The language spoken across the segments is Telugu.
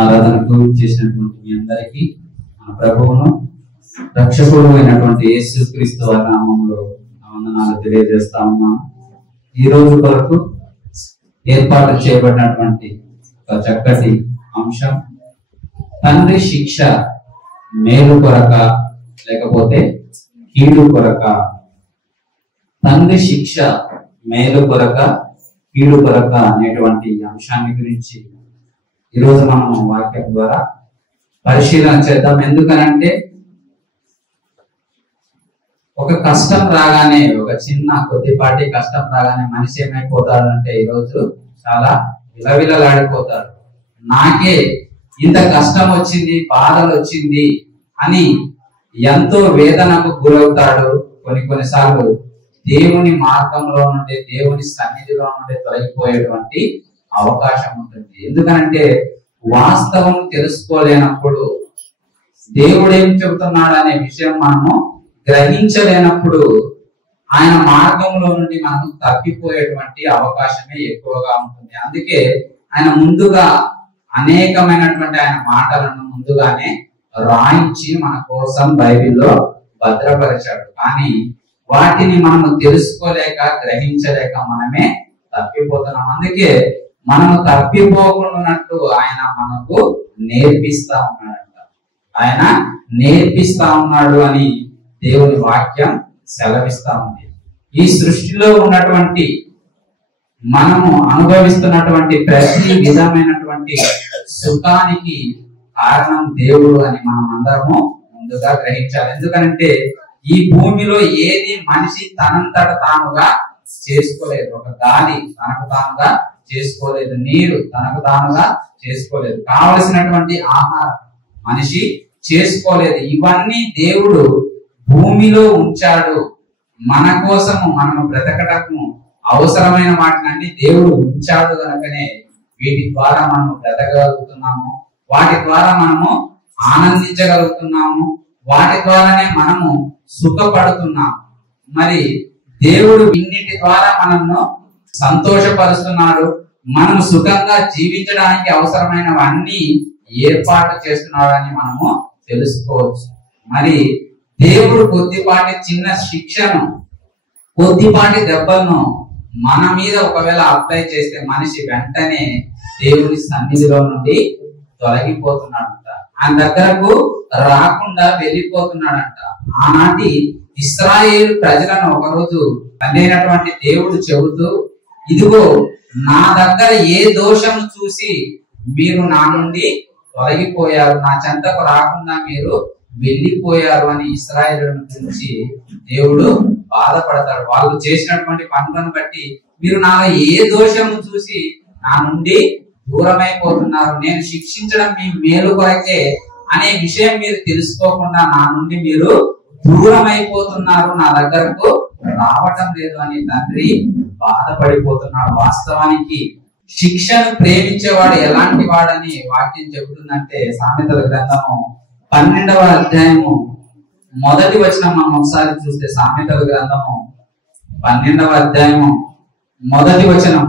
ఆరాధనకు చేసినటువంటి మీ అందరికీ మన ప్రభువును రక్షకుడు అయినటువంటి యేసుక్రీస్తు వారి నామములో వందనాలు తెలియజేస్తా ఉన్నాను. ఈ రోజు కొరకు ఏర్పాటు చేయబడినటువంటి ఒక చక్కటి అంశం, తండ్రి శిక్ష మేలు కొరక లేకపోతే కీడు కొరక. తండ్రి శిక్ష మేలు కొరక కీడు కొరక అనేటువంటి అంశాన్ని గురించి ఈరోజు మనం వాక్యం ద్వారా పరిశీలన చేద్దాం. ఎందుకనంటే ఒక కష్టం రాగానే, ఒక చిన్న కొద్దిపాటి కష్టం రాగానే మనిషి ఏమైపోతాడంటే ఈరోజు చాలా విలవిలలాడిపోతాడు. నాకే ఇంత కష్టం వచ్చింది, బాధలు వచ్చింది అని ఎంతో వేదనకు గురవుతాడు. కొన్నిసార్లు దేవుని మార్గంలో నుండి, దేవుని సన్నిధిలో నుండి తొలగిపోయేటువంటి అవకాశం ఉంటుంది. ఎందుకంటే వాస్తవం తెలుసుకోలేనప్పుడు, దేవుడు ఏం చెబుతున్నాడు అనే విషయం మనము గ్రహించలేనప్పుడు ఆయన మార్గంలో నుండి మనము తప్పిపోయేటువంటి అవకాశమే ఎక్కువగా ఉంటుంది. అందుకే ఆయన ముందుగా అనేకమైనటువంటి ఆయన మాటలను ముందుగానే రాయించి మన కోసం బైబిల్లో భద్రపరిచాడు. కానీ వాటిని మనము తెలుసుకోలేక, గ్రహించలేక మనమే తప్పిపోతున్నాం. అందుకే మనము తప్పిపోకుండానట్టు ఆయన మనకు నేర్పిస్తా ఉన్నాడంట. ఆయన నేర్పిస్తా ఉన్నాడు అని దేవుని వాక్యం సెలవిస్తా ఉంది. ఈ సృష్టిలో ఉన్నటువంటి మనము అనుభవిస్తున్నటువంటి ప్రతి విధమైనటువంటి సుఖానికి కారణం దేవుడు అని మనం అందరము ముందుగా గ్రహించాలి. ఎందుకంటే ఈ భూమిలో ఏది మనిషి తనంతట తానుగా చేసుకోలేదు. ఒక గాలి తనకు తానుగా చేసుకోలేదు, నీరు తనకు తానుగా చేసుకోలేదు, కావలసినటువంటి ఆహారం మనిషి చేసుకోలేదు. ఇవన్నీ దేవుడు భూమిలో ఉంచాడు మన కోసము, మనము బ్రతకటము అవసరమైన వాటిని దేవుడు ఉంచాడు. కనుకనే వీటి ద్వారా మనము బ్రతకగలుగుతున్నాము, వాటి ద్వారా మనము ఆనందించగలుగుతున్నాము, వాటి ద్వారానే మనము సుఖపడుతున్నాము. మరి దేవుడు ఇన్నిటి ద్వారా మనల్ని సంతోషపరుస్తున్నాడు. మనము సుఖంగా జీవించడానికి అవసరమైనవన్నీ ఏర్పాటు చేస్తున్నాడని మనము తెలుసుకోవచ్చు. మరి దేవుడు కొద్దిపాటి చిన్న శిక్షను, కొద్దిపాటి దెబ్బలను మన మీద ఒకవేళ అప్లై చేస్తే మనిషి వెంటనే దేవుని సన్నిధిలో నుండి తొలగిపోతున్నాడంట, ఆయన దగ్గరకు రాకుండా వెళ్ళిపోతున్నాడంట. ఆనాటి ఇశ్రాయేలు ప్రజలను ఒకరోజు తండ్రైనటువంటి దేవుడు చెబుతూ, ఇదిగో నా దగ్గర ఏ దోషం చూసి మీరు నా నుండి తొలగిపోయారు, నా చెంతకు రాకుండా మీరు వెళ్ళిపోయారు అని ఇశ్రాయేలును గురించి దేవుడు బాధపడతాడు. వాళ్ళు చేసినటువంటి పనులను బట్టి మీరు నాలో ఏ దోషము చూసి నా నుండి దూరమైపోతున్నారు, నేను శిక్షించడం మీ మేలు కొరకే అనే విషయం మీరు తెలుసుకోకుండా నా నుండి మీరు దూరమైపోతున్నారు, నా దగ్గరకు రావటం లేదు అని తండ్రి బాధపడిపోతున్నాడు. వాస్తవానికి శిక్షను ప్రేమించేవాడు ఎలాంటి వాడని వాక్యం చెబుతుందంటే, సామెతల గ్రంథము 12వ అధ్యాయము 1వ వచనం మనం ఒకసారి చూస్తే, సామెతల గ్రంథము 12వ అధ్యాయము 1వ వచనం,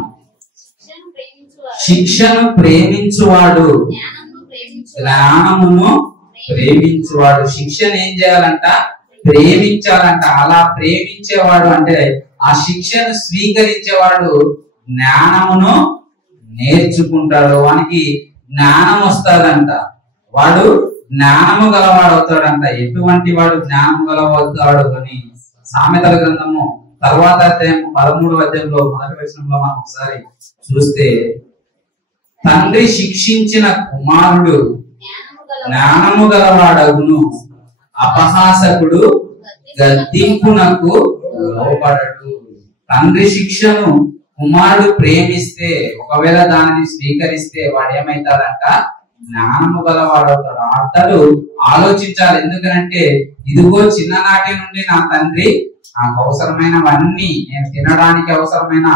శిక్షను ప్రేమించువాడు జ్ఞానమును ప్రేమించువాడు. శిక్షను ఏం చేయాలంట? ప్రేమించాలంట. అలా ప్రేమించేవాడు అంటే ఆ శిక్షను స్వీకరించేవాడు జ్ఞానమును నేర్చుకుంటాడు, వానికి జ్ఞానం వస్తాడంట, వాడు జ్ఞానము గలవాడు అవుతాడంట. ఎటువంటి వాడు జ్ఞానము గలవాడు అని సామెతల గ్రంథము తర్వాత అధ్యాయం 13వ అధ్యాయంలో 1వ వచనంలో మనం ఒకసారి చూస్తే, తండ్రి శిక్షించిన కుమారుడు జ్ఞానము గలవాడగును, అపహాసకుడు గద్దింపునకు లోబడడు. తండ్రి శిక్షను కుమారుడు ప్రేమిస్తే, ఒకవేళ దానిని స్వీకరిస్తే వాడు ఏమైతాడంట? జ్ఞానము గలవాడవుతాడు. అతడు ఆలోచించాలి. ఎందుకంటే ఇదిగో చిన్ననాటి నుండి నా తండ్రి నాకు అవసరమైనవన్నీ, నేను తినడానికి అవసరమైన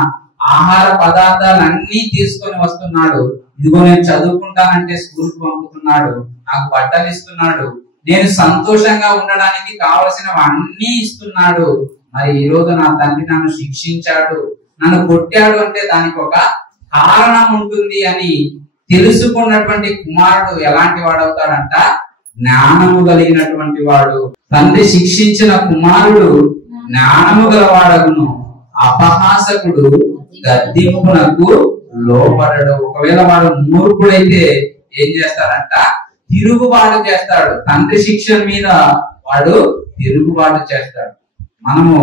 ఆహార పదార్థాలన్నీ తీసుకొని వస్తున్నాడు. ఇదిగో నేను చదువుకుంటానంటే స్కూల్కి పంపుతున్నాడు, నాకు బట్టలు ఇస్తున్నాడు, నేను సంతోషంగా ఉండడానికి కావలసినవన్నీ ఇస్తున్నాడు. మరి ఈ రోజు నా తండ్రి నన్ను శిక్షించాడు, నన్ను కొట్టాడు అంటే దానికి ఒక కారణం ఉంటుంది అని తెలుసుకున్నటువంటి కుమారుడు ఎలాంటి వాడవుతాడంట? జ్ఞానము కలిగినటువంటి వాడు. తండ్రి శిక్షించిన కుమారుడు జ్ఞానము గలవాడగును, అపహాసకుడు గద్దింపునకు లోపడడు. ఒకవేళ వాడు మూర్ఖుడైతే ఏం చేస్తాడంట? తిరుగుబాటు చేస్తాడు. తండ్రి శిక్షణ మీద వాడు తిరుగుబాటు చేస్తాడు. మనము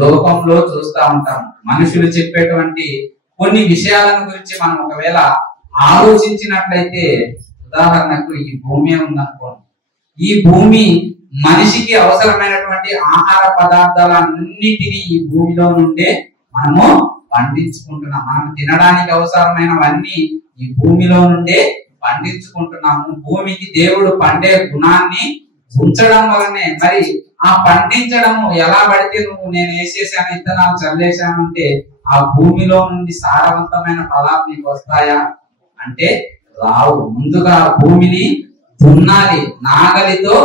లోకంలో చూస్తా ఉంటాం, మనుషులు చెప్పేటువంటి కొన్ని విషయాలను గురించి మనం ఒకవేళ ఆలోచించినట్లయితే, ఉదాహరణకు ఈ భూమి ఉందనుకోండి, ఈ భూమి మనిషికి అవసరమైనటువంటి ఆహార పదార్థాలన్నిటినీ ఈ భూమిలో నుండే మనము పండించుకుంటున్నాం. మనం తినడానికి అవసరమైనవన్నీ ఈ భూమిలో నుండే పండించుకుంటున్నాము. భూమికి దేవుడు పండే గుణాన్ని ఉంచడం వలనే, మరి ఆ పండించడము ఎలా పడితే నువ్వు నేను వేసేసాను విత్తనాలు చల్లేశాను అంటే ఆ భూమిలో నుండి సారవంతమైన ఫలాలు నీకు వస్తాయా అంటే రావు. ముందుగా భూమిని దున్నాలి, నాగలితో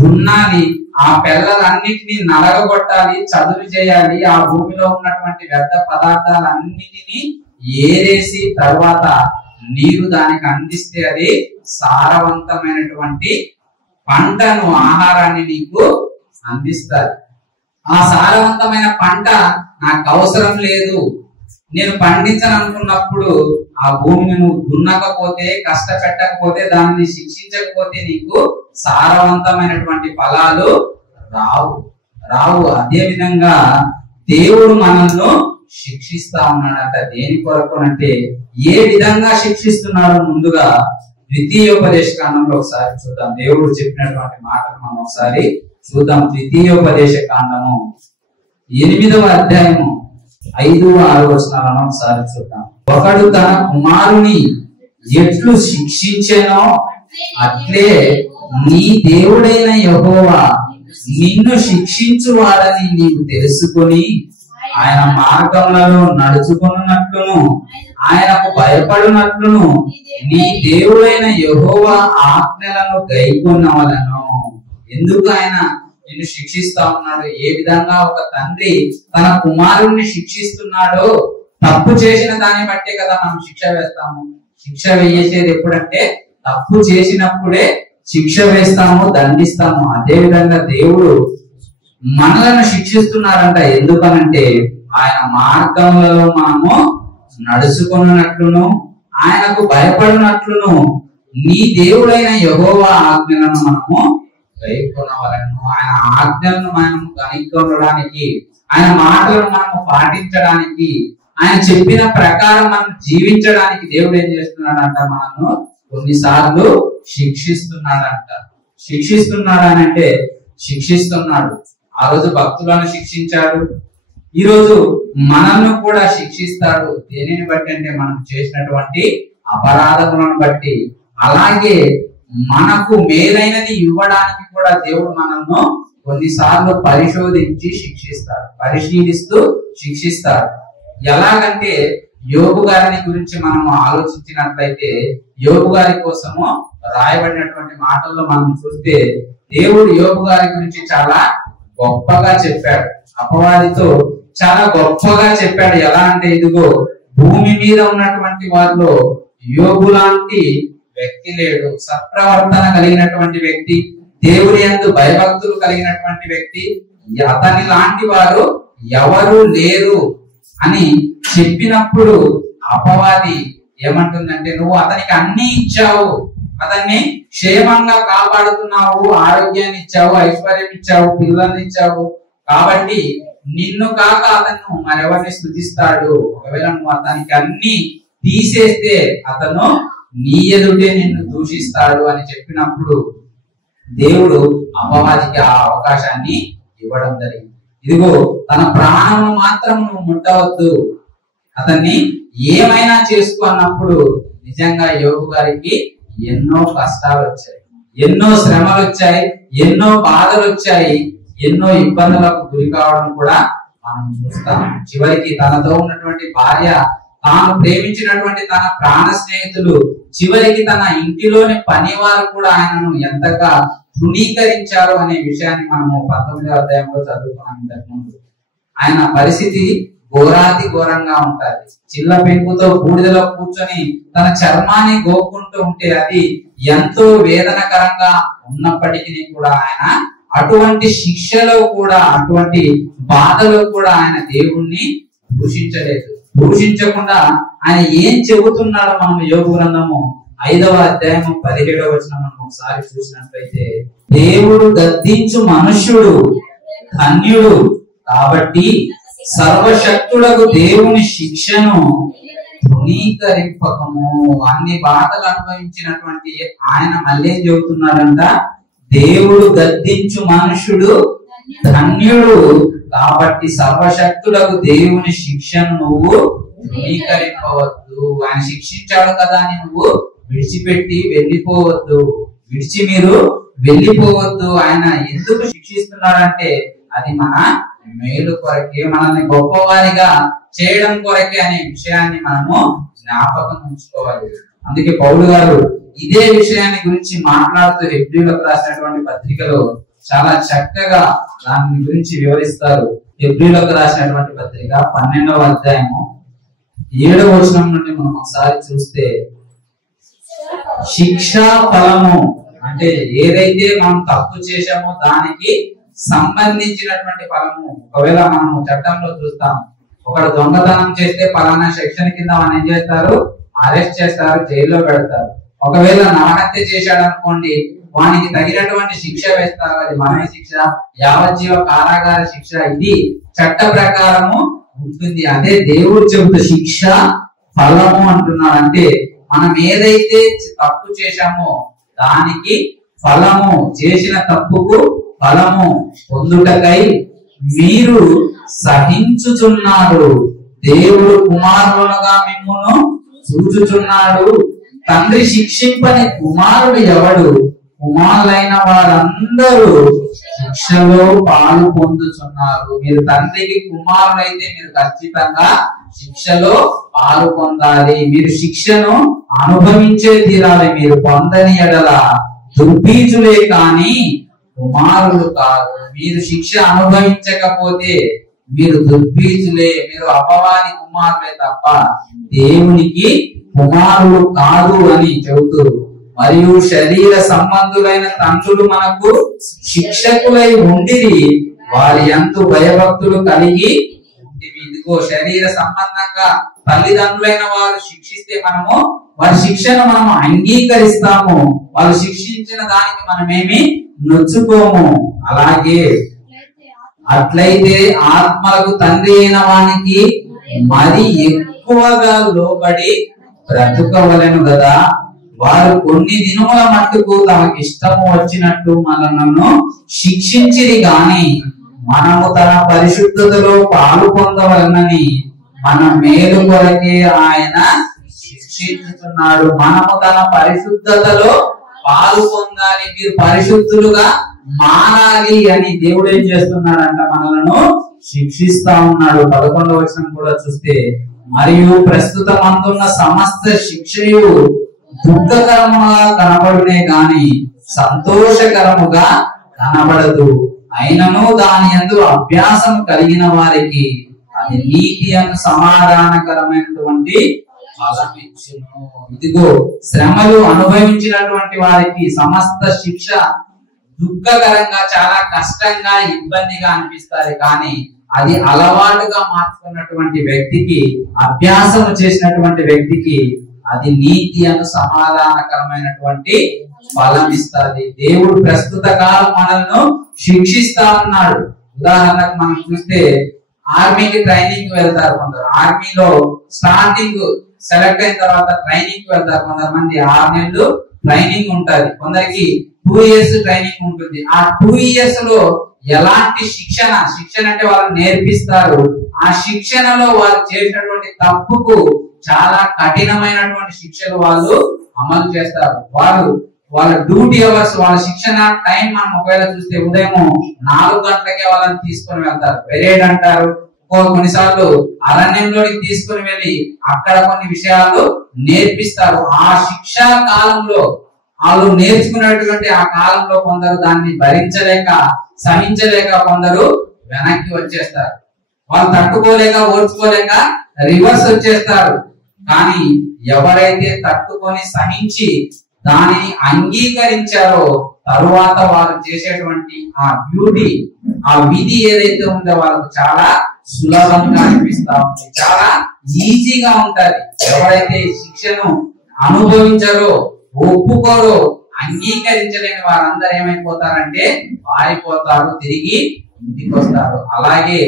దున్నాలి, ఆ పెళ్ళలన్నిటినీ నలగగొట్టాలి, చదును చేయాలి, ఆ భూమిలో ఉన్నటువంటి వ్యర్థ పదార్థాలన్నిటినీ ఏరేసి తర్వాత నీరు దానికి అందిస్తే అది సారవంతమైనటువంటి పంటను, ఆహారాన్ని నీకు అందిస్తారు. ఆ సారవంతమైన పంట నాకు అవసరం లేదు, నేను పండించాలనుకున్నప్పుడు ఆ భూమిని నువ్వు దున్నకపోతే, కష్టపెట్టకపోతే, దానిని శిక్షించకపోతే నీకు సారవంతమైనటువంటి ఫలాలు రావు. అదే విధంగా దేవుడు మనల్ని శిక్షిస్తా ఉన్నాడట. దేని కొరకు అంటే ఏ విధంగా శిక్షిస్తున్నాడో ముందుగా ద్వితీయోపదేశ కాండంలో ఒకసారి చూద్దాం. దేవుడు చెప్పినటువంటి మాటలు మనం ఒకసారి చూద్దాం. ద్వితీయోపదేశ కాండము 8వ అధ్యాయము 5, 6 వచనాలను ఒకసారి చూద్దాం. ఒకడు తన కుమారుని ఎట్లు శిక్షించెనో అట్లే నీ దేవుడైన యెహోవా నిన్ను శిక్షించువాడని నీవు తెలుసుకొని ఆయన మార్గములలో నడుచుకున్నట్లును ఆయనకు భయపడినట్లును నీ దేవుడైన యెహోవా ఆజ్ఞలను గైకొనవలెను. ఎందుకు ఆయన నిన్ను శిక్షిస్తా ఉన్నాడు? ఏ విధంగా ఒక తండ్రి తన కుమారుణ్ణి శిక్షిస్తున్నాడో, తప్పు చేసిన దాన్ని బట్టే కదా మనం శిక్ష వేస్తాము. శిక్ష వేసేది ఎప్పుడంటే తప్పు చేసినప్పుడే శిక్ష వేస్తాము, దండిస్తాము. అదే విధంగా దేవుడు మనలను శిక్షిస్తున్నారంట. ఎందుకనంటే ఆయన మార్గములలో మనము నడుచుకున్నట్లును ఆయనకు భయపడినట్లును నీ దేవుడైన యెహోవా ఆజ్ఞలను మనము గైకొనవలెను. ఆయన ఆజ్ఞలను మనం గైకొనడానికి, ఆయన మాటలను మనము పాటించడానికి, ఆయన చెప్పిన ప్రకారం మనం జీవించడానికి దేవుడు ఏం చేస్తున్నాడంట? మనము కొన్నిసార్లు శిక్షిస్తున్నాడంట. శిక్షిస్తున్నాడనంటే శిక్షిస్తున్నాడు. ఆ రోజు భక్తులను శిక్షించాడు, ఈ రోజు మనల్ని కూడా శిక్షిస్తాడు. దేనిని బట్టి అంటే మనం చేసినటువంటి అపరాధములను బట్టి. అలాగే మనకు మేలైనది ఇవ్వడానికి కూడా దేవుడు మనల్ని కొన్నిసార్లు పరిశోధించి శిక్షిస్తాడు, పరిశీలిస్తూ శిక్షిస్తాడు. ఎలాగంటే యోబు గారిని గురించి మనం ఆలోచించినట్లయితే, యోబు గారి కోసము రాయబడినటువంటి మాటల్లో మనం చూస్తే దేవుడు యోబు గారి గురించి చాలా గొప్పగా చెప్పాడు. అపవాదితో చాలా గొప్పగా చెప్పాడు. ఎలా అంటే, ఇదిగో భూమి మీద ఉన్నటువంటి వారిలో యోబు లాంటి వ్యక్తి లేడు, సత్ప్రవర్తన కలిగినటువంటి వ్యక్తి, దేవుని యందు భయభక్తులు కలిగినటువంటి వ్యక్తి, అతని లాంటి వారు ఎవరు లేరు అని చెప్పినప్పుడు అపవాది ఏమంటుందంటే, నువ్వు అతనికి అన్ని ఇచ్చావు, అతన్ని క్షేమంగా కాపాడుతున్నావు, ఆరోగ్యాన్ని ఇచ్చావు, ఐశ్వర్యం ఇచ్చావు, పిల్లల్ని ఇచ్చావు, కాబట్టి నిన్ను కాక అతను మరెవరిని స్తుతిస్తాడు? ఒకవేళ నువ్వు అతనికి అన్ని తీసేస్తే అతను నీ ఎదుటే నిన్ను దూషిస్తాడు అని చెప్పినప్పుడు దేవుడు అపవాదికి ఆ అవకాశాన్ని ఇవ్వడం జరిగింది. ఇదిగో తన ప్రాణము మాత్రం నువ్వు ముట్టవద్దు, అతన్ని ఏమైనా చేసుకో అన్నప్పుడు నిజంగా యోబు గారికి ఎన్నో కష్టాలు వచ్చాయి, ఎన్నో శ్రమలు వచ్చాయి, ఎన్నో బాధలు వచ్చాయి, ఎన్నో ఇబ్బందులకు గురి కావడం కూడా మనం చూస్తాం. చివరికి తనతో ఉన్నటువంటి భార్య, తాను ప్రేమించినటువంటి తన ప్రాణ స్నేహితులు, చివరికి తన ఇంటిలోని పనివారు కూడా ఆయనను ఎంతగా తృణీకరించారు అనే విషయాన్ని మనము 19వ అధ్యాయంలో చదువుకున్నాం. ఇంతకు ముందు ఆయన పరిస్థితి ఘోరాతి ఘోరంగా ఉంటది. చిల్ల పెంకుతో బూడిదలో కూర్చొని తన చర్మాన్ని గోక్కుంటూ ఉంటే అది ఎంతో వేదనకరంగా ఉన్నప్పటికీ కూడా ఆయన అటువంటి శిక్షలో కూడా, అటువంటి బాధలో కూడా ఆయన దేవుణ్ణి దూషించలేదు. దూషించకుండా ఆయన ఏం చెబుతున్నాడో మనం యోబు గ్రంథము 5వ అధ్యాయము 17వ వచనం మనం ఒకసారి చూసినట్లయితే, దేవుడు గద్దించు మనుష్యుడు ధన్యుడు, కాబట్టి సర్వశక్తుడకు దేవుని శిక్షను తృణీకరింపకము. అన్ని బాధలు అనుభవించినటువంటి ఆయన మళ్ళీ ఏం చెబుతున్నాడంట, దేవుడు గద్దించు మనుషుడు ధన్యుడు, కాబట్టి సర్వశక్తుడకు దేవుని శిక్షను నువ్వు తృణీకరింపవద్దు. ఆయన శిక్షించాడు కదా అని నువ్వు విడిచిపెట్టి వెళ్ళిపోవద్దు, మీరు వెళ్ళిపోవద్దు. ఆయన ఎందుకు శిక్షిస్తున్నాడంటే అది మన మేలు కొరకే, మనల్ని గొప్పవారిగా చేయడం కొరకే అనే విషయాన్ని మనము జ్ఞాపకం ఉంచుకోవాలి. అందుకే పౌలు గారు ఇదే విషయాన్ని గురించి మాట్లాడుతూ హెబ్రీయులకు రాసినటువంటి పత్రికలో చాలా చక్కగా దాని గురించి వివరిస్తారు. హెబ్రీయులకు రాసినటువంటి పత్రిక 12వ అధ్యాయము 7వ వచనం నుండి మనం ఒకసారి చూస్తే, శిక్షా ఫలము అంటే ఏదైతే మనం తప్పు చేశామో దానికి సంబంధించినటువంటి ఫలము. ఒకవేళ మనము చట్టంలో చూస్తాం, ఒకడు దొంగతనం చేస్తే పలానా సెక్షన్ కింద మనం ఏం చేస్తారు, అరెస్ట్ చేస్తారు, జైల్లో పెడతారు. ఒకవేళ నరహత్య చేశాడు అనుకోండి, వానికి తగినటువంటి శిక్ష వేస్తారు, అది మరణ శిక్ష, యావజ్జీవ కారాగార శిక్ష, ఇది చట్ట ప్రకారము ఉంటుంది. అదే దేవుడు చెబుతూ శిక్ష ఫలము అంటున్నాడు. అంటే మనం ఏదైతే తప్పు చేశామో దానికి ఫలము, చేసిన తప్పుకు ఫలము పొందుటకై మీరు సహించుచున్నారు. దేవుడు కుమారులుగా మిమ్మును చూచుచున్నాడు. తండ్రి శిక్షింపని కుమారుడు ఎవడు? కుమారులైన వారందరూ శిక్షలో పాలు పొందుతున్నారు. మీరు తండ్రికి కుమారులైతే మీరు ఖచ్చితంగా శిక్షలో పాలు పొందాలి. మీరు శిక్షను అనుభవించే తీరాలి. మీరు పొందని ఎడల దుర్బీజులే కాని కుమారులు కాదు. మీరు శిక్ష అనుభవించకపోతే మీరు దుర్బీజులే, మీరు అపవాది కుమారులే తప్ప దేవునికి కుమారులు కాదు అని చెబుతూ, మరియు శరీర సంబంధులైన తండ్రులు మనకు శిక్షకులై ఉండిరి, వారి యందు భయభక్తులు కలిగి ఉంటివి. ఇదిగో శరీర సంబంధంగా తల్లిదండ్రులైన వారు శిక్షిస్తే మనము వారి శిక్షను మనము అంగీకరిస్తాము. వాళ్ళు శిక్షించిన దానికి మనమేమి నొచ్చుకోము. అలాగే అట్లయితే ఆత్మలకు తండ్రి అయిన వానికి మరి ఎక్కువగా లోబడి బ్రతుకవలెను కదా. వారు కొన్ని దినముల మట్టుకు తమకు ఇష్టము వచ్చినట్టు మనలను శిక్షించిరి గాని మనము తన పరిశుద్ధతలో పాలు పొందవలనని మన మేలు కొరకే ఆయన శిక్షించుతున్నాడు. మనము తన పరిశుద్ధతలో పాలు పొందాలి, మీరు పరిశుద్ధులుగా మారాలి అని దేవుడు ఏం చేస్తున్నాడంట, మనలను శిక్షిస్తా ఉన్నాడు. 11వ వచనం కూడా చూస్తే, మరియు ప్రస్తుతం అందున్న సమస్త శిక్షయు దుఃఖకరముగా కనబడునే గాని సంతోషకరముగా కనబడదు. అయినను దాని యందు అభ్యాసం కలిగిన వారికి అది నీతి అను సమాధానకరమైనటువంటి ఫలమిచ్చును. ఇదిగో శ్రమలు అనుభవించినటువంటి వారికి సమస్త శిక్ష దుఃఖకరంగా, చాలా కష్టంగా, ఇబ్బందిగా అనిపిస్తారు. కానీ అది అలవాటుగా మార్చుకున్నటువంటి వ్యక్తికి, అభ్యాసం చేసినటువంటి వ్యక్తికి అది నీతి అను సమాధానకరమైనటువంటి ఫలం ఇస్తుంది. దేవుడు ప్రస్తుత కాలం మనల్ని శిక్షిస్తా ఉన్నాడు. ఉదాహరణకు మనం చూస్తే ఆర్మీకి ట్రైనింగ్ వెళ్తారు కొందరు. ఆర్మీలో స్టార్టింగ్ సెలెక్ట్ అయిన తర్వాత ట్రైనింగ్ వెళ్తారు. కొంతమంది 6 నెలలు ట్రైనింగ్ ఉంటది, కొందరికి 2 years ట్రైనింగ్ ఉంటుంది. ఆ 2 years లో ఎలాంటి శిక్షణ అంటే వాళ్ళని నేర్పిస్తారు. ఆ శిక్షణలో వారు చేసినటువంటి తప్పుకు చాలా కఠినమైనటువంటి శిక్షలు వాళ్ళు అమలు చేస్తారు. వాళ్ళ డ్యూటీ అవర్స్, వాళ్ళ శిక్షణ టైం మనం ఒకవేళ చూస్తే ఉదయం 4 గంటలకే వాళ్ళని తీసుకొని వెళ్తారు. పెరేడ్ అంటారు. కొన్నిసార్లు అరణ్యంలోకి తీసుకుని వెళ్ళి అక్కడ కొన్ని విషయాలు నేర్పిస్తారు. ఆ శిక్షా కాలంలో వాళ్ళు నేర్చుకున్నటువంటి ఆ కాలంలో కొందరు దాన్ని భరించలేక, సహించలేక కొందరు వెనక్కి వచ్చేస్తారు. వాళ్ళు తట్టుకోలేక ఓర్చుకోలేక రివర్స్ వచ్చేస్తారు. కానీ ఎవరైతే తట్టుకొని సహించి దానిని అంగీకరించారో తరువాత వారు చేసేటువంటి ఆ డ్యూటీ, ఆ విధి ఏదైతే ఉందో వాళ్ళకు చాలా సులభంగా అనిపిస్తా ఉంది, చాలా ఈజీగా ఉంటది. ఎవరైతే శిక్షను అనుభవించారో, ఒప్పుకోరో, అంగీకరించలేని వారందరూ ఏమైపోతారంటే పారిపోతారు, తిరిగి ఇంటికి వస్తారు. అలాగే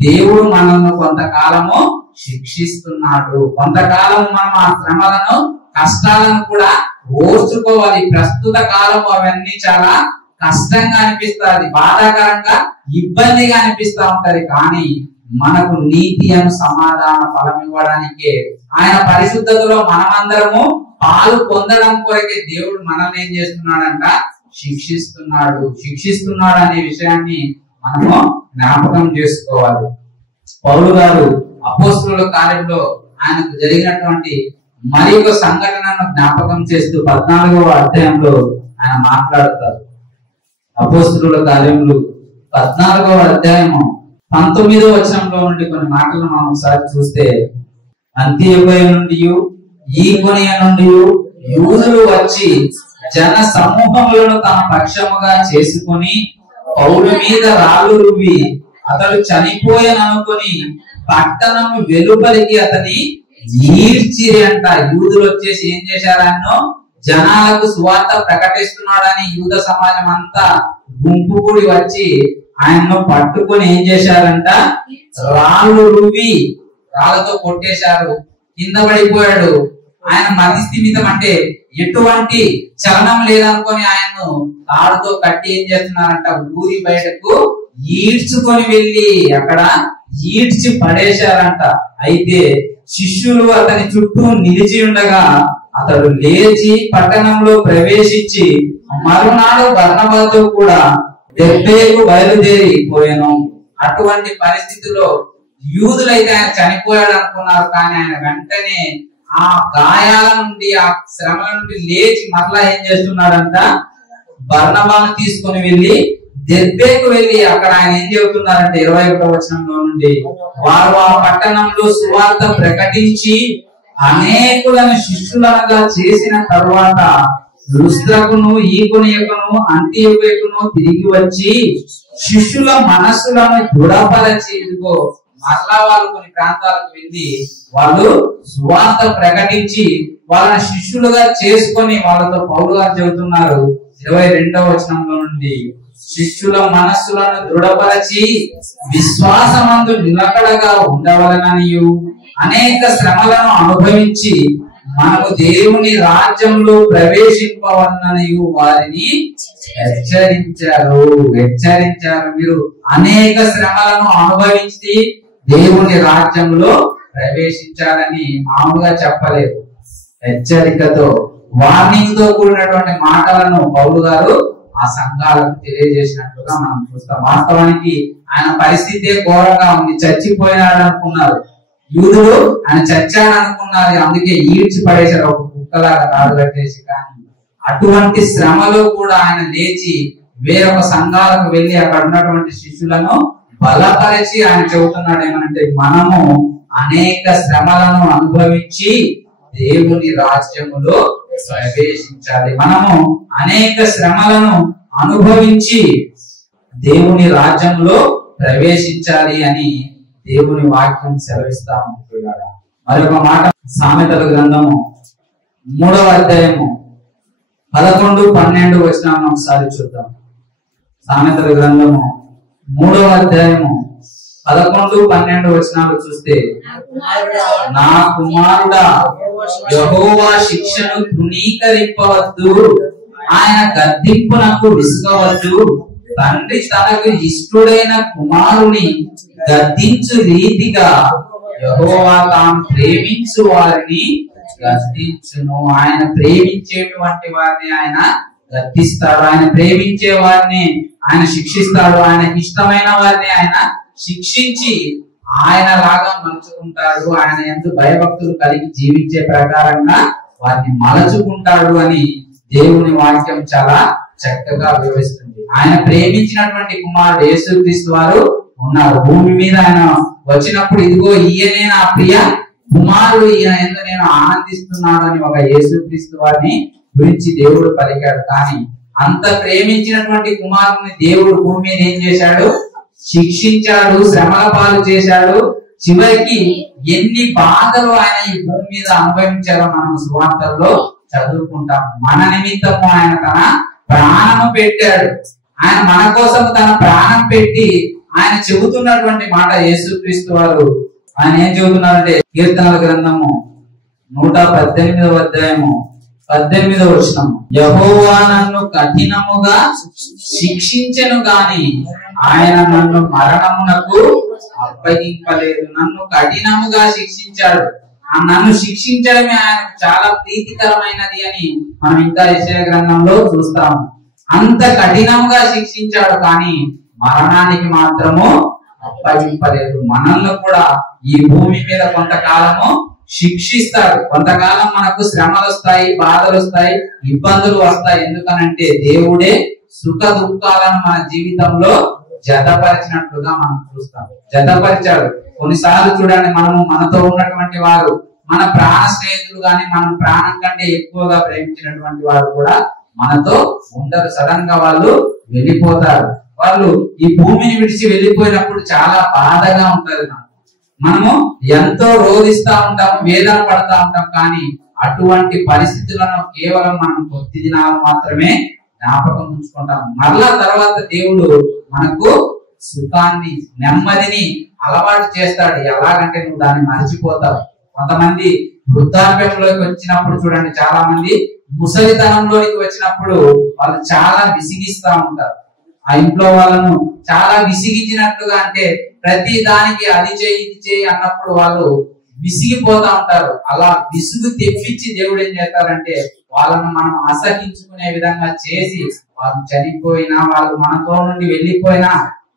దేవుడు మనల్ని కొంతకాలము శిక్షిస్తున్నాడు. కొంతకాలం మనం ఆ శ్రమలను, కష్టాలను కూడా ఓర్చుకోవాలి. ప్రస్తుత కాలం అవన్నీ చాలా కష్టంగా అనిపిస్తుంది, బాధాకరంగా, ఇబ్బందిగా అనిపిస్తా ఉంటది. కానీ మనకు నీతి అను సమాధాన ఫలం ఇవ్వడానికే, ఆయన పరిశుద్ధతలో మనమందరము పాలు పొందడం కొరకే దేవుడు మనల్ని ఏం చేస్తున్నాడంట, శిక్షిస్తున్నాడు అనే విషయాన్ని మనము జ్ఞాపకం చేసుకోవాలి. పౌలు గారు అపోస్తలుల కార్యంలో ఆయనకు జరిగినటువంటి మరి ఒక సంఘటనను జ్ఞాపకం చేస్తూ 14వ అధ్యాయంలో ఆయన మాట్లాడతారు. అపోస్తలుల కార్యములు 14వ అధ్యాయము 19వ వచనంలో నుండి కొన్ని మాటలు మనం ఒకసారి చూస్తే, అంతియోకయ నుండి ఈకొనియ నుండి యూదులు వచ్చి జన సమూహములను తమ పక్షముగా చేసుకొని పౌలు మీద రాళ్ళు రువ్వి అతడు చనిపోయాననుకొని పట్టణము వెలుపలికి అతని ఈడ్చిరి అంట. యూదులు వచ్చేసి ఏం చేశారన్నో, జనాలకు సువార్త ప్రకటిస్తున్నాడని యూద సమాజం అంతా గుంపు కూడి వచ్చి ఆయన్ను పట్టుకొని ఏం చేశారంట, రాళ్ళు రువ్వి రాళ్ళతో కొట్టేశారు. కింద పడిపోయాడు. ఆయన మతిస్థిమితం అంటే ఎటువంటి చలనం లేదనుకొని ఆయన్ను తాడుతో కట్టి ఏం చేస్తున్నారంట, ఊరి బయటకు ఈడ్చుకొని వెళ్ళి అక్కడ ఈడ్చి పడేశారంట. అయితే శిష్యులు అతని చుట్టూ నిలిచి ఉండగా అతడు లేచి పట్టణంలో ప్రవేశించి మరునాడు బర్నబాతో కూడా దెర్బేకు బయలుదేరి పోయాను. అటువంటి పరిస్థితుల్లో యూదులైతే ఆయన చనిపోయాడు అనుకున్నారు. కానీ ఆయన వెంటనే ఆ గాయాల నుండి, ఆ శ్రమల నుండి లేచి మరలా ఏం చేస్తున్నాడంట, బర్నబాను తీసుకొని వెళ్ళి దెర్బేకు వెళ్ళి అక్కడ ఆయన ఏం చెబుతున్నారంటే 21వ వచనంలో నుండి, వారు ఆ పట్టణంలో సువార్త ప్రకటించి అనేకులను శిష్యులనుగా చేసిన తరువాత లుస్త్రకును, ఈకొనియకును, అంతియోకయకును తిరిగి వచ్చి శిష్యుల మనస్సులను దృఢపరచి, ఇదిగో మరలా వాళ్ళు కొన్ని ప్రాంతాలకు వెళ్ళి వాళ్ళు సువార్త ప్రకటించి వాళ్ళని శిష్యులుగా చేసుకొని వాళ్ళతో పౌలు గారు చెబుతున్నారు 22వ వచనంలో నుండి, శిష్యుల మనస్సులను దృఢపరచి విశ్వాసమందు నిలకడగా ఉండవలననియు అనేక శ్రమలను అనుభవించి మనకు దేవుని రాజ్యంలో ప్రవేశింపవలననియు వారిని హెచ్చరించారు. మీరు అనేక శ్రమలను అనుభవించి దేవుని రాజ్యంలో ప్రవేశించాలని మామూలుగా చెప్పలేదు. హెచ్చరికతో, వార్నింగ్ తో కూడినటువంటి మాటలను పౌలు గారు ఆ సంఘాలకు తెలియజేసినట్లుగా మనం చూస్తాం. వాస్తవానికి ఆయన పరిస్థితి ఘోరంగా ఉంది. చచ్చిపోయినాడు అనుకున్నారు యూదులు, ఆయన చచ్చాడు అనుకున్నారు. అందుకే ఈడ్చి పడేశారు ఒక కుక్కలాగా తాడు కట్టేసి. కానీ అటువంటి శ్రమలో కూడా ఆయన లేచి వేరొక సంఘాలకు వెళ్లి అక్కడ ఉన్నటువంటి శిష్యులను బలపరిచి ఆయన చెబుతున్నాడు ఏమనంటే, మనము అనేక శ్రమలను అనుభవించి దేవుని రాజ్యములో ప్రవేశించాలి. మనము అనేక శ్రమలను అనుభవించి దేవుని రాజ్యంలో ప్రవేశించాలి అని దేవుని వాక్యం సెలవిస్తా ఉంటున్నాడు. మరొక మాట, సామెతల గ్రంథము 3వ అధ్యాయము 11, 12 వచనాలను ఒకసారి చూద్దాం. సామెతల గ్రంథము 3వ అధ్యాయము 11, 12 వచనాలు చూస్తే, నా కుమారుడా యెహోవా శిక్షను తృణీకరింపవద్దు, ఆయన గద్దింపునకు విసుగవద్దు. తండ్రి తనకు ఇష్టడైన కుమారుని గద్దించు రీతిగా యెహోవా తాను ప్రేమించు వారిని గద్దించును. ఆయన ప్రేమించేటువంటి వారిని ఆయన గద్దిస్తాడు. ఆయన ప్రేమించే వారిని ఆయన శిక్షిస్తాడు. ఆయనకి ఇష్టమైన వారిని ఆయన శిక్షించి ఆయన లాగా మలుచుకుంటాడు. ఆయన యందు భయభక్తులు కలిగి జీవించే ప్రకారంగా వారిని మలచుకుంటాడు అని దేవుని వాక్యం చాలా చక్కగా వివరిస్తుంది. ఆయన ప్రేమించినటువంటి కుమారుడు యేసుక్రీస్తు వారు ఉన్నారు. భూమి మీద ఆయన వచ్చినప్పుడు ఇదిగో ఈయనే నా ప్రియ కుమారుడు, ఈయన ఎందుకు నేను ఆనందిస్తున్నాను అని ఒక యేసుక్రీస్తు వారిని గురించి దేవుడు పలికాడు. కానీ అంత ప్రేమించినటువంటి కుమారుని దేవుడు భూమి మీద ఏం చేశాడు? శిక్షించాడు, శ్రమల పాలు చేశాడు. చివరికి ఎన్ని బాధలు ఆయన ఈ భూమి మీద అనుభవించారో మనం సువార్తల్లో చదువుకుంటాం. మన నిమిత్తము ఆయన తన ప్రాణము పెట్టాడు. ఆయన మన కోసం తన ప్రాణం పెట్టి ఆయన చెబుతున్నటువంటి మాట యేసుక్రీస్తు వారు ఆయన ఏం చెబుతున్నారంటే కీర్తనల గ్రంథము 118వ అధ్యాయము 18వ వచనము, యెహోవా నన్ను కఠినముగా శిక్షించెను గాని ఆయన నన్ను మరణమునకు అప్పగింపలేదు. నన్ను కఠినముగా శిక్షించాడు. నన్ను శిక్షించడమే ఆయనకు చాలా ప్రీతికరమైనది అని మనం ఇంకా యెషయా గ్రంథంలో చూస్తాము. అంత కఠినంగా శిక్షించాడు కానీ మరణానికి మాత్రము అప్పగింపలేదు. మనల్ని కూడా ఈ భూమి మీద కొంతకాలము శిక్షిస్తాడు. కొంతకాలం మనకు శ్రమలు వస్తాయి, బాధలు వస్తాయి, ఇబ్బందులు వస్తాయి. ఎందుకనంటే దేవుడే సుఖ దుఃఖాలను మన జీవితంలో జతపరిచినట్లుగా మనం చూస్తాం. జతపరిచాడు. కొన్నిసార్లు చూడండి, మనతో ఉన్నటువంటి వారు, మన ప్రాణ స్నేహితులు గాని, మనం ప్రాణం కంటే ఎక్కువగా ప్రేమించినటువంటి వారు కూడా మనతో ఉండరు. సడన్ గా వాళ్ళు వెళ్ళిపోతారు. వాళ్ళు ఈ భూమిని విడిచి వెళ్ళిపోయినప్పుడు చాలా బాధగా ఉంటది. మనము ఎంతో రోధిస్తా ఉంటాము, వేదన పడతా ఉంటాం. కానీ అటువంటి పరిస్థితులను కేవలం మనం కొద్ది దినాలు మాత్రమే జ్ఞాపకం ఉంచుకుంటాం. మరలా తర్వాత దేవుడు మనకు సుఖాన్ని, నెమ్మదిని అలవాటు చేస్తాడు. ఎలాగంటే నువ్వు దాన్ని మర్చిపోతావు. కొంతమంది వృద్ధాప్యంలోకి వచ్చినప్పుడు చూడండి, చాలా మంది ముసలితనంలోకి వచ్చినప్పుడు వాళ్ళు చాలా విసిగిస్తా ఉంటారు. ఆ ఇంట్లో వాళ్ళను చాలా విసిగించినట్టుగా, అంటే ప్రతి దానికి అది చేయి ఇది చేయి అన్నప్పుడు వాళ్ళు విసిగిపోతా ఉంటారు. అలా విసుగు తెప్పించి దేవుడు ఏం చేస్తారంటే వాళ్ళను మనం అసహించుకునే విధంగా చేసి, వాళ్ళు చనిపోయినా, వాళ్ళు మనతో నుండి వెళ్ళిపోయినా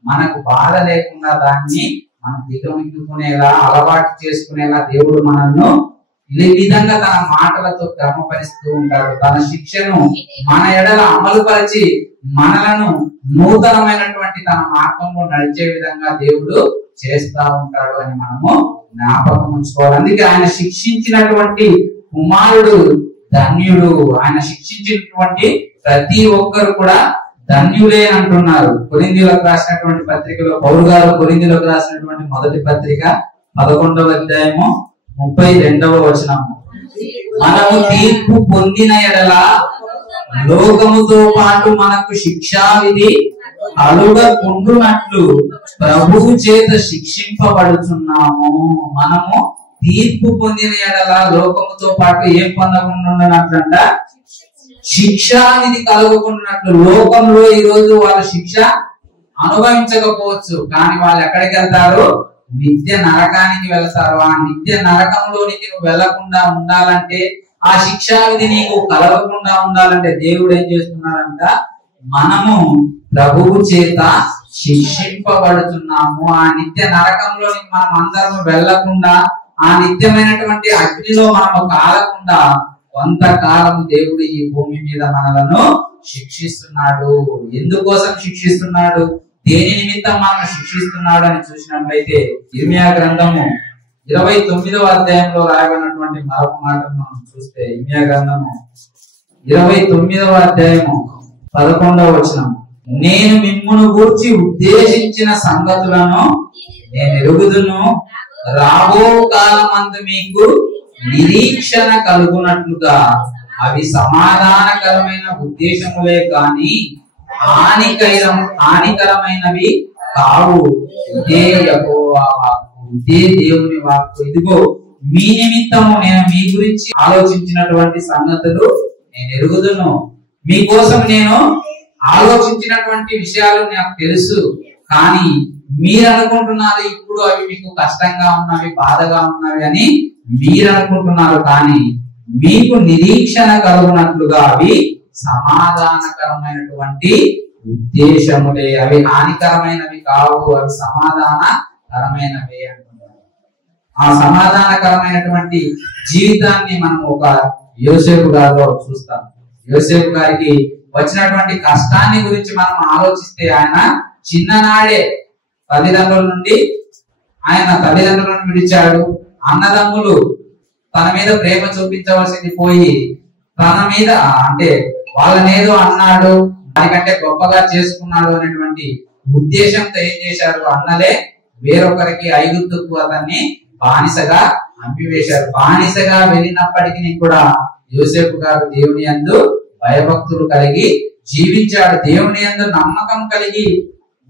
మనకు బాధ లేకుండా దాన్ని మనం దిగమింగుకునేలా, అలవాటు చేసుకునేలా దేవుడు మనల్ని ఈ విధంగా తన మాటలతో క్రమపరుస్తూ ఉంటాడు. తన శిక్షను మన ఎడల అమలుపరిచి మనలను నూతనమైనటువంటి తన మార్గంలో నడిచే విధంగా దేవుడు చేస్తా ఉంటాడు అని మనము జ్ఞాపకం ఉంచుకోవాలి. అందుకే ఆయన శిక్షించినటువంటి కుమారుడు ధన్యుడు. ఆయన శిక్షించినటువంటి ప్రతి ఒక్కరు కూడా ధన్యులే అంటున్నారు. కొరింథీయులకు రాసినటువంటి పత్రికలో పౌలు గారు కొరింథీయులకు రాసినటువంటి మొదటి పత్రిక 11వ అధ్యాయము 32వ వచనము, మనము తీర్పు పొందిన ఎడల లోకముతో పాటు మనకు శిక్షా విధి కలుగకుండునట్లు ప్రభువు చేత శిక్షింపబడుచున్నాము. మనము తీర్పు పొందిన ఎడల లోకముతో పాటు ఏం పొందకుండానంట? శిక్షా విధి కలుగకుండానట్లు. లోకంలో ఈ రోజు వాళ్ళ శిక్ష అనుభవించకపోవచ్చు, కానీ వాళ్ళు ఎక్కడికి వెళ్తారు? నిత్య నరకానికి వెళ్తారు. ఆ నిత్య నరకంలోనికి నువ్వు వెళ్లకుండా ఉండాలంటే, ఆ శిక్షా విధి నీకు కలగకుండా ఉండాలంటే దేవుడు ఏం చేస్తున్నాడంట? మనము ప్రభువు చేత శిక్షింపబడుతున్నాము. ఆ నిత్య నరకంలోనికి మనం అందరం వెళ్లకుండా, ఆ నిత్యమైనటువంటి అగ్నిలో మనము కాలకుండా కొంతకాలం దేవుడు ఈ భూమి మీద మనలను శిక్షిస్తున్నాడు. ఎందుకోసం శిక్షిస్తున్నాడు? దేని నిమిత్తం మనం శిక్షిస్తున్నాడు అని చూసినట్లయితే ఇర్మియా గ్రంథము 29వ అధ్యాయంలో రాయబడినటువంటి మరొక మాటను మనం చూస్తే, ఇర్మియా గ్రంథము 29వ అధ్యాయము 11వ వచనం, నేను మిమ్మును గూర్చి ఉద్దేశించిన సంగతులను నేను ఎరుగుదును, రాబో కాలమందు మీకు నిరీక్షణ కలుగునట్లుగా అవి సమాధానకరమైన ఉద్దేశములే కాని హానికరమైనవి కావు. ఇదే యెహోవా వాక్కు, ఇదే దేవుని వాక్కు. ఇదిగో మీ నిమిత్తము నేను మీ గురించి ఆలోచించినటువంటి సంగతులు నేను ఎరుగుదును. మీకోసం నేను ఆలోచించినటువంటి విషయాలు నాకు తెలుసు. కానీ మీరు అనుకుంటున్నారు ఇప్పుడు అవి మీకు కష్టంగా ఉన్నవి, బాధగా ఉన్నవి అని మీరు అనుకుంటున్నారు. కానీ మీకు నిరీక్షణ కలుగునట్లుగా అవి సమాధానకరమైనటువంటి ఉద్దేశములే. అవి హానికరమైనవి కావు, అవి సమాధానకరమైనవి అంటున్నారు. ఆ సమాధానకరమైనటువంటి జీవితాన్ని మనం ఒక యోసేపు గారిలో చూస్తాం. యోసేపు గారికి వచ్చినటువంటి కష్టాన్ని గురించి మనం ఆలోచిస్తే, ఆయన చిన్ననాడే తల్లిదండ్రుల నుండి ఆయన తల్లిదండ్రులను విడిచాడు. అన్నదమ్ములు తన మీద ప్రేమ చూపించవలసింది పోయి తన మీద అంటే వాళ్ళనేదో అన్నాడు, దానికంటే గొప్పగా చేసుకున్నాడు అనేటువంటి ఉద్దేశంతో ఏం చేశారు, అన్నలే వేరొకరికి ఐగుప్తుకు అతన్ని బానిసగా అమ్మివేశారు. బానిసగా వెళ్ళినప్పటికీ కూడా యోసేపు గారు దేవుని యందు భయభక్తులు కలిగి జీవించాడు, దేవుని యందు నమ్మకం కలిగి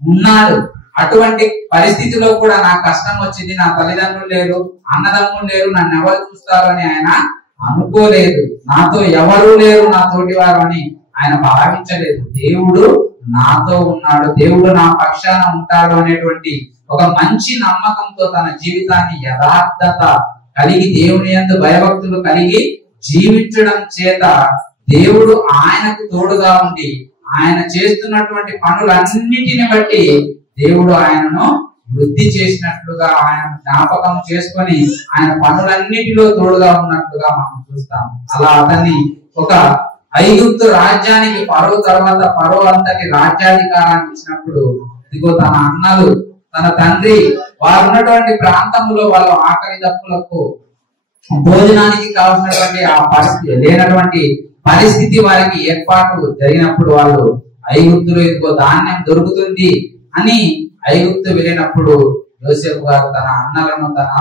ఉన్నాడు. అటువంటి పరిస్థితిలో కూడా నాకు కష్టం వచ్చింది, నా తల్లిదండ్రులు లేరు, అన్నదమ్ములు లేరు, నన్ను ఎవరు చూస్తారు అని ఆయన అనుకోలేదు. నాతో ఎవరు లేరు నా తోటి వారు అని ఆయన భావించలేదు. దేవుడు నాతో ఉన్నాడు, దేవుడు నా పక్షాన ఉంటాడు అనేటువంటి ఒక మంచి నమ్మకంతో తన జీవితాన్ని యథార్థత కలిగి దేవుని యందు భయభక్తులు కలిగి జీవించడం చేత దేవుడు ఆయనకు తోడుగా ఉండి ఆయన చేస్తున్నటువంటి పనులన్నిటిని బట్టి దేవుడు ఆయనను వృద్ధి చేసినట్లుగా ఆయన జ్ఞాపకం చేసుకొని ఆయన పనులన్నిటిలో తోడుగా ఉన్నట్లుగా మనం చూస్తాం. అలా అతన్ని ఒక ఐగుప్తు రాజ్యానికి ఫరో తర్వాత ఫరో అంతటి రాజ్యాధికారాన్ని ఇచ్చినప్పుడు ఇదిగో తన అన్నలు తన తండ్రి వారు ఉన్నటువంటి ప్రాంతంలో వాళ్ళ ఆకలి దప్పులకు భోజనానికి కావాల్సినటువంటి ఆ పరిస్థితి లేనటువంటి పరిస్థితి వారికి ఏర్పాటు జరిగినప్పుడు వాళ్ళు ఐగుప్తులో ఇదిగో ధాన్యం దొరుకుతుంది అని ఐగుప్తు వెళ్ళినప్పుడు యోసేపు గారు తన అన్నలను తన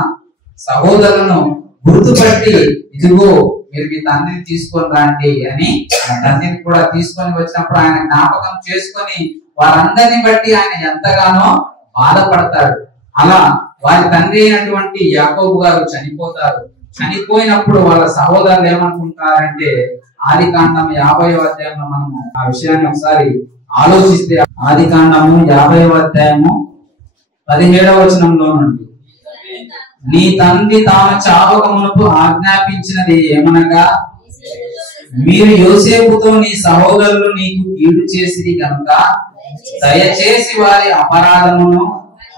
సహోదరులను గుర్తుపట్టి ఇదిగో మీరు మీ తండ్రిని తీసుకొని రండి అని తండ్రిని కూడా తీసుకొని వచ్చినప్పుడు ఆయన జ్ఞాపకం చేసుకొని వారందరిని బట్టి ఆయన ఎంతగానో బాధపడతాడు. అలా వారి తండ్రి అయినటువంటి యాకోబు గారు చనిపోతారు. చనిపోయినప్పుడు వాళ్ళ సహోదరులు ఏమనుకుంటారంటే ఆదికాండం 50వ అధ్యాయంలో మనము ఆ విషయాన్ని ఒకసారి ఆలోచిస్తే ఆదికాండము 50వ అధ్యాయము 17వ వచనంలో నుండి నీ తండ్రి తాను చావక మునుపు ఆజ్ఞాపించినది ఏమనగా మీరు యోసేపుతో నీ సహోదరులు నీకు కీడు చేసిరి కనుక దయచేసి వారి అపరాధమును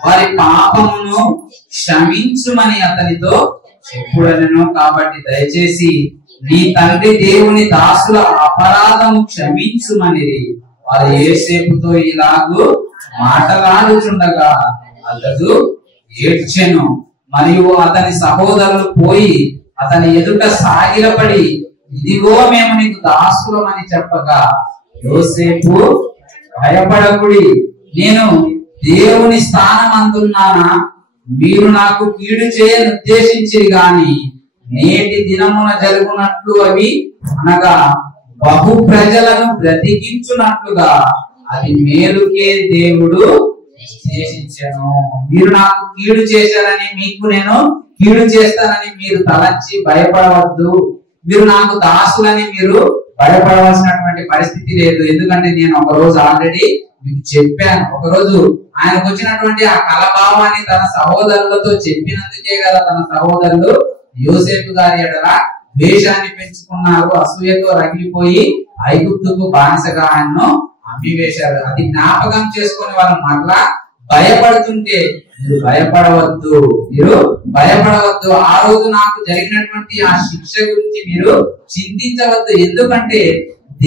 వారి పాపమును క్షమించుమని అతనితో చెప్పుడనెను. కాబట్టి దయచేసి నీ తండ్రి దేవుని దాసుల అపరాధము క్షమించుమనిది. వారు యోసేపుతో ఇలాగూ మాటలాడుచుండగా అతడు ఏడ్చెను. మరియు అతని సహోదరులు పోయి అతని ఎదుట సాగిలపడి ఇదిగో మేము నీకు దాసులమని చెప్పగా యోసేపు భయపడకుడి, నేను దేవుని స్థానం అందున్నానా? మీరు నాకు కీడు చేయని ఉద్దేశించిరి గాని నేటి దినమున జరుగునట్లు అవి అనగా బహు ప్రజలను బ్రతికించునట్లుగా అది మేలుకే దేవుడు ఉద్దేశించాను. మీరు నాకు కీడు చేశారని మీకు నేను కీడు చేస్తానని మీరు తలంచి భయపడవద్దు. మీరు నాకు దాసులని మీరు భయపడవలసినటువంటి పరిస్థితి లేదు. ఎందుకంటే నేను ఒక రోజు ఆల్రెడీ మీకు చెప్పాను. ఒకరోజు ఆయనకు వచ్చినటువంటి ఆ కలభావాన్ని తన సహోదరులతో చెప్పినందుకే కదా తన సహోదరులు యోసేపు గారి ఎడల ద్వేషాన్ని పెంచుకున్నారు, అసూయతో రగిలిపోయి ఐగుప్తుకు బానిసగా ఆయన్ను అమ్మివేశారు. అది జ్ఞాపకం చేసుకొని వాళ్ళు మరలా భయపడుతుంటే మీరు భయపడవద్దు, మీరు భయపడవద్దు. ఆ రోజు నాకు జరిగినటువంటి ఆ శిక్ష గురించి మీరు చింతించవద్దు. ఎందుకంటే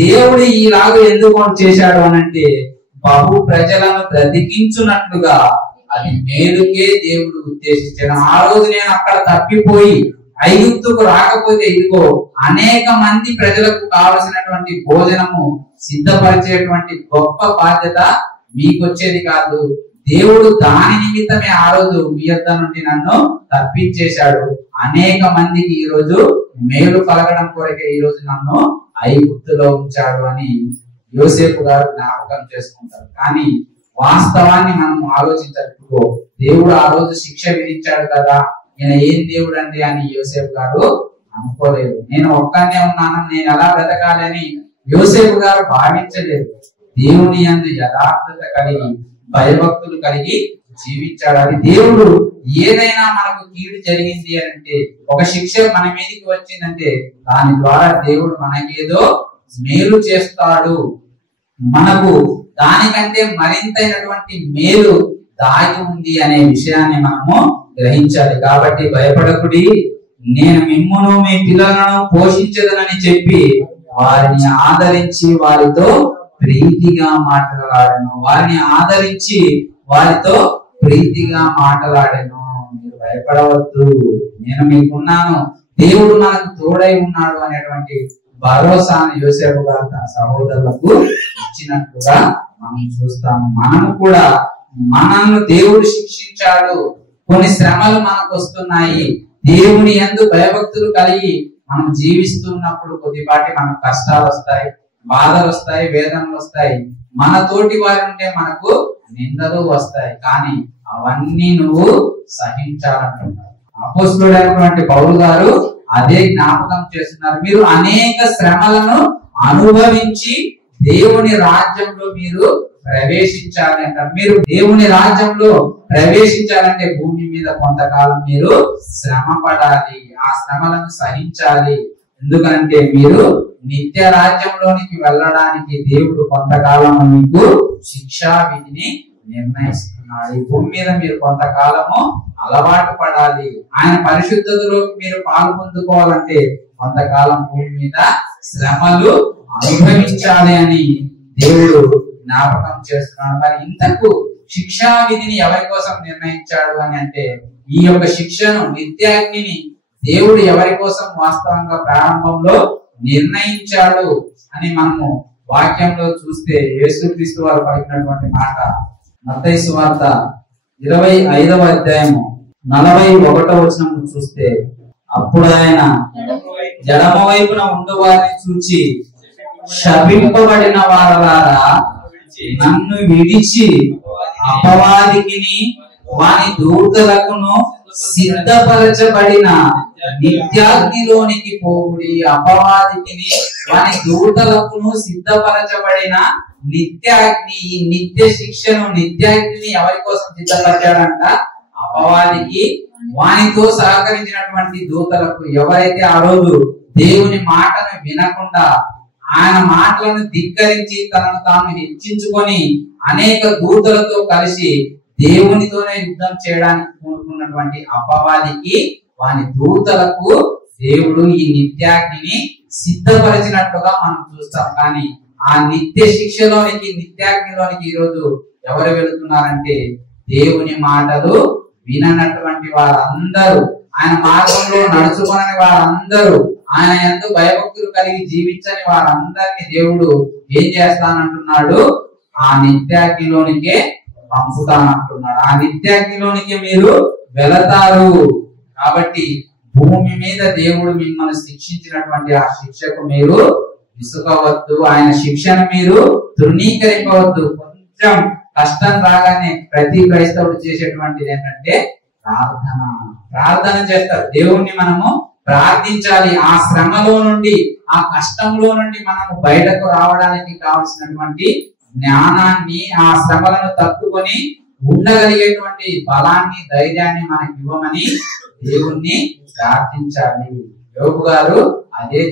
దేవుడు ఈలాగా ఎందుకు చేశాడు అనంటే బహు ప్రజలను బ్రతికించున్నట్లుగా అది మేలుకే దేవుడు ఉద్దేశించాడు. ఆ రోజు నేను అక్కడ తప్పిపోయి ఐగుప్తుకు రాకపోతే ఇదిగో అనేక మంది ప్రజలకు కావలసినటువంటి భోజనము సిద్ధపరిచేటువంటి గొప్ప బాధ్యత మీకు వచ్చేది కాదు. దేవుడు దాని నిమిత్తమే ఆ రోజు మీ యొద్ద నుండి నన్ను తప్పించేశాడు. అనేక మందికి ఈ రోజు మేలు కలగడం కొరకే ఈ రోజు నన్ను ఐగుప్తులో ఉంచాడు అని యోసేపు గారు జ్ఞాపకం చేసుకుంటారు. కానీ వాస్తవాన్ని మనం ఆలోచించాలి. దేవుడు ఆ రోజు శిక్ష విధించాడు కదా, ఈయన ఏం దేవుడు అండి అని యోసేపు గారు అనుకోలేదు. నేను ఒక్కనే ఉన్నాను, నేను ఎలా బ్రతకాలి అని యోసేపు గారు భావించలేదు. దేవుని యందు యథార్థత కలిగి భయభక్తులు కలిగి జీవించాడు. అది దేవుడు ఏదైనా మనకు కీడు జరిగింది అంటే ఒక శిక్ష మన మీదకి వచ్చిందంటే దాని ద్వారా దేవుడు మనకేదో మేలు చేస్తాడు. మనకు దానికంటే మరింతైనటువంటి మేలు దాగి ఉంది అనే విషయాన్ని మనము గ్రహించాలి. కాబట్టి భయపడకుడి, నేను మిమ్మును మీ పిల్లలను పోషించదనని చెప్పి వారిని ఆదరించి వారితో ప్రీతిగా మాట్లాడాను. వారిని ఆదరించి వారితో ప్రీతిగా మాట్లాడాను, మీరు భయపడవద్దు, నేను మీకున్నాను, దేవుడు మనకు తోడై ఉన్నాడు అనేటువంటి భరోసాను యోసేపు గారు తన సహోదరులకు ఇచ్చినట్లుగా మనం చూస్తాము. మనము కూడా మనల్ని దేవుడు శిక్షించాడు, కొన్ని శ్రమలు మనకు వస్తున్నాయి, దేవుని యందు భయభక్తులు కలిగి మనం జీవిస్తున్నప్పుడు కొద్దిపాటి మనకు కష్టాలు వస్తాయి, బాధలు వస్తాయి, వేదనలు వస్తాయి, మన తోటి వారి నుండే మనకు నిందలు వస్తాయి. కానీ అవన్నీ నువ్వు సహించాలంటున్నారు. అపోస్తలుడైనటువంటి పౌలు గారు అదే జ్ఞాపకం చేస్తున్నారు. మీరు అనేక శ్రమలను అనుభవించి దేవుని రాజ్యంలో మీరు ప్రవేశించాలి అంటారు. మీరు దేవుని రాజ్యంలో ప్రవేశించాలంటే భూమి మీద కొంతకాలం మీరు శ్రమ పడాలి, ఆ శ్రమలను సహించాలి. ఎందుకంటే మీరు నిత్య రాజ్యంలోనికి వెళ్ళడానికి దేవుడు కొంతకాలం మీకు శిక్షా విధిని నిర్ణయిస్తున్నాడు. ఈ భూమి మీద మీరు కొంతకాలము అలవాటు పడాలి, ఆయన పరిశుద్ధతలోకి మీరు పాలు పొందుకోవాలంటే కొంతకాలం భూమి మీద శ్రమలు అనుభవించాలి అని దేవుడు జ్ఞాపకం చేస్తున్నాడు. మరి ఇంతకు శిక్షా విధిని ఎవరి కోసం నిర్ణయించాడు అని అంటే, ఈ యొక్క శిక్షను, నిత్యాగ్నిని దేవుడు ఎవరి కోసం వాస్తవంగా ప్రారంభంలో నిర్ణయించాడు అని మనము వాక్యంలో చూస్తే, యేసుక్రీస్తు వారు పలికినటువంటి మాట మత్తయి సువార్త 25వ అధ్యాయము 41వ వచనం చూస్తే, అప్పుడు ఆయన ఎడమ వైపున ఉండు వారిని చూచి, శపింపబడిన వారలారా, నన్ను విడిచి అపవాదికిని వాని దూతలకును సిద్ధపరచబడిన నిత్యాగ్నిలోనికి పోవుడి. అపవాదికిని వాని దూతలకును సిద్ధపరచబడిన నిత్యాగ్ని, ఈ నిత్య శిక్షను, నిత్యాగ్నిని ఎవరి కోసం సిద్ధపరిచాడంట? అపవాదికి, వానితో సహకరించినటువంటి దూతలకు. ఎవరైతే ఆ రోజు దేవుని మాటను వినకుండా ఆయన మాటలను ధిక్కరించి తనను తాను హెచ్చించుకొని అనేక దూతలతో కలిసి దేవునితోనే యుద్ధం చేయడానికి కోరుకున్నటువంటి అపవాదికి, వాని దూతలకు దేవుడు ఈ నిత్యాగ్నిని సిద్ధపరిచినట్టుగా మనం చూస్తాం. కానీ ఆ నిత్య శిక్షలోనికి, నిత్యాగ్నిలోనికి ఈరోజు ఎవరు వెళుతున్నారంటే, దేవుని మాటలు విననటువంటి వారందరూ, ఆయన మార్గంలో నడుచుకుని వారందరూ, ఆయన యందు భయభక్తులు కలిగి జీవించని వారందరినీ దేవుడు ఏం చేస్తానంటున్నాడు? ఆ నిత్యాగ్నిలోనికే పంపుతానంటున్నాడు. ఆ నిత్యాగ్నిలోనికి మీరు వెళతారు. కాబట్టి భూమి మీద దేవుడు మిమ్మల్ని శిక్షించినటువంటి ఆ శిక్షకు మీరు విసుగవద్దు, ఆయన శిక్షను మీరు తృణీకరింపవద్దు. కొంచెం కష్టం రాగానే ప్రతి క్రైస్తవుడు చేసేటువంటిది ఏంటంటే ప్రార్థన చేస్తారు. దేవుణ్ణి మనము ప్రార్థించాలి. ఆ శ్రమలో నుండి, ఆ కష్టంలో నుండి మనము బయటకు రావడానికి కావలసినటువంటి జ్ఞానాన్ని, ఆ శ్రమలను తట్టుకొని ఉండగలిగేటువంటి బలాన్ని, ధైర్యాన్ని మనకి ఇవ్వమని దేవుణ్ణి ప్రార్థించాలి. యోబు గారు అదే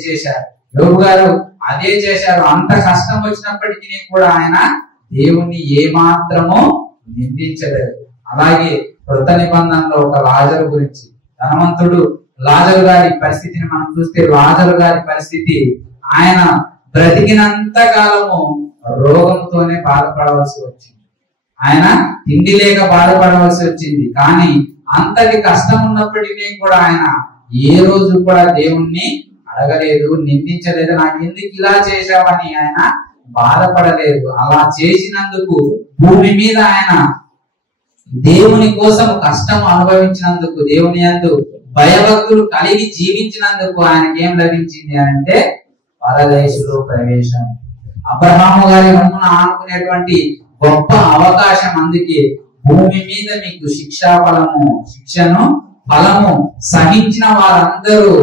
చేశారు. అంత కష్టం వచ్చినప్పటికీ కూడా ఆయన దేవుణ్ణి ఏమాత్రము నిందించలేదు. అలాగే కృత నిబంధనలో ఒక లాజరు గురించి, ధనవంతుడు లాజరు గారి పరిస్థితిని మనం చూస్తే, లాజరు గారి పరిస్థితి, ఆయన బ్రతికినంత కాలము రోగంతోనే బాధపడవలసి వచ్చింది, ఆయన తిండి లేక బాధపడవలసి వచ్చింది. కానీ అంతటి కష్టం ఉన్నప్పటికీ కూడా ఆయన ఏ రోజు కూడా దేవుణ్ణి అడగలేదు, నిందించలేదు. నాకు ఎందుకు ఇలా చేశావని ఆయన బాధపడలేదు. అలా చేసినందుకు, భూమి మీద ఆయన దేవుని కోసం కష్టం అనుభవించినందుకు, దేవుని యందు భయభక్తులు కలిగి జీవించినందుకు ఆయనకి ఏం లభించింది అంటే పరదేశంలో ప్రవేశం. అబ్రహాము గారి రొమ్మున ఆనుకునేటువంటి గొప్ప అవకాశం. అందుకే భూమి మీద మీకు శిక్షను ఫలము సహించిన వారందరూ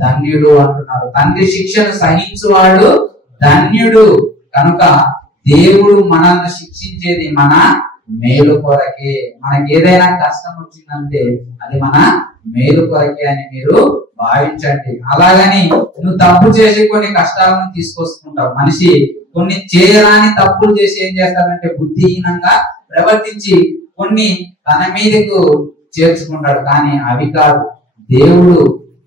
ధన్యుడు అంటున్నారు. తండ్రి శిక్షను సహించువాడు ధన్యుడు. కనుక దేవుడు మనల్ని శిక్షించేది మన మేలు కొరకే. మనకి ఏదైనా కష్టం వచ్చిందంటే అది మన మేలు కొరకే అని మీరు భావించండి. అలాగని నువ్వు తప్పు చేసి కొన్ని కష్టాలను తీసుకొస్తుంటావు. మనిషి కొన్ని చేయరాని తప్పులు చేసి ఏం చేస్తాడంటే బుద్ధిహీనంగా ప్రవర్తించి కొన్ని తన మీదకు చేర్చుకుంటాడు. కానీ అవి కాదు. దేవుడు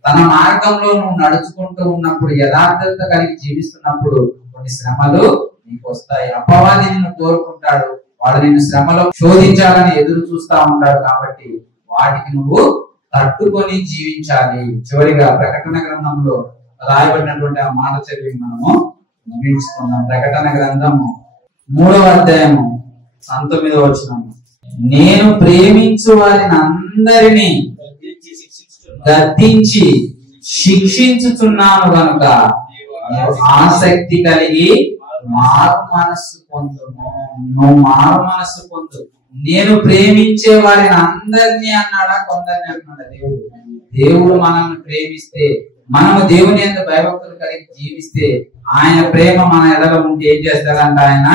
తన మార్గంలో నువ్వు నడుచుకుంటూ ఉన్నప్పుడు, యథార్థత కలిగి జీవిస్తున్నప్పుడు కొన్ని శ్రమలు నీకు వస్తాయి. అపవాది నిన్ను కోరుకుంటాడు, వాడు నిన్ను శ్రమలో శోధించాలని ఎదురు చూస్తా ఉంటాడు. కాబట్టి వాటికి నువ్వు తట్టుకొని జీవించాలి. చివరిగా ప్రకటన గ్రంథంలో రాయబడినటువంటి ఆ మాట చదివి మనము ముగించుకుందాం. ప్రకటన గ్రంథము 3వ అధ్యాయము 19వ వచనము. నేను ప్రేమించు వారిని అందరినీ గద్దించి శిక్షించుచున్నాను గనుక ఆసక్తి కలిగి మారు మనస్సు పొందుము. నువ్వు మారు మనస్సు పొందు. నేను ప్రేమించే వారిని అందరినీ అన్నాడా, కొందరిని అన్నాడా? దేవుడు మనల్ని ప్రేమిస్తే, మనము దేవుని యందు భయభక్తులు కలిగి జీవిస్తే, ఆయన ప్రేమ మన ఎడల ఉంటే ఏం చేస్తాడంట? ఆయన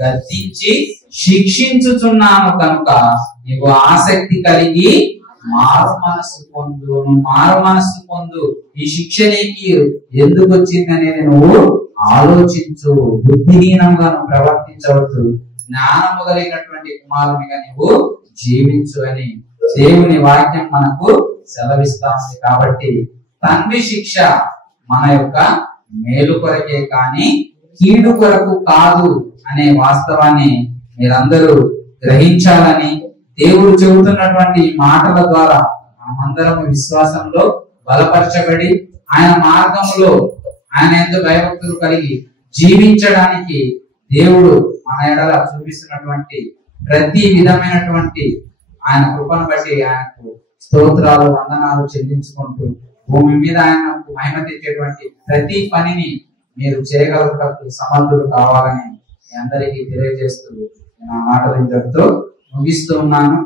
గద్దించి శిక్షించుచున్నాను కనుక నీవు ఆసక్తి కలిగి మారు మనస్సు పొందు. నువ్వు మారు మనస్సు పొందు. ఈ శిక్ష నీకు ఎందుకు వచ్చిందనేది నువ్వు ఆలోచించు. బుద్ధిహీనంగా నువ్వు ప్రవర్తించవద్దు. జ్ఞానము కలిగినటువంటి కుమారునిగా నువ్వు జీవించు అని దేవుని వాక్యం మనకు సెలవిస్తా ఉంది. కాబట్టి తండ్రి శిక్ష మన యొక్క మేలు కొరకే కానీ కీడు కొరకు కాదు అనే వాస్తవాన్ని మీరందరూ గ్రహించాలని, దేవుడు చెబుతున్నటువంటి మాటల ద్వారా మనమందరం విశ్వాసంలో బలపరచబడి ఆయన మార్గంలో ఆయన ఎంతో భయభక్తులు కలిగి జీవించడానికి దేవుడు మన ఎడల చూపిస్తున్నటువంటి ప్రతి విధమైనటువంటి ఆయన కృపను బట్టి ఆయనకు స్తోత్రాలు, వందనాలు చెల్లించుకుంటూ భూమి మీద ఆయనకు మహిమ తెచ్చేటువంటి ప్రతి పనిని మీరు చేయగలుగుటకు సమర్థులు కావాలని మీ అందరికీ తెలియజేస్తూ నా మాటలు ఇంతటితో ముగిస్తూ ఉన్నాను.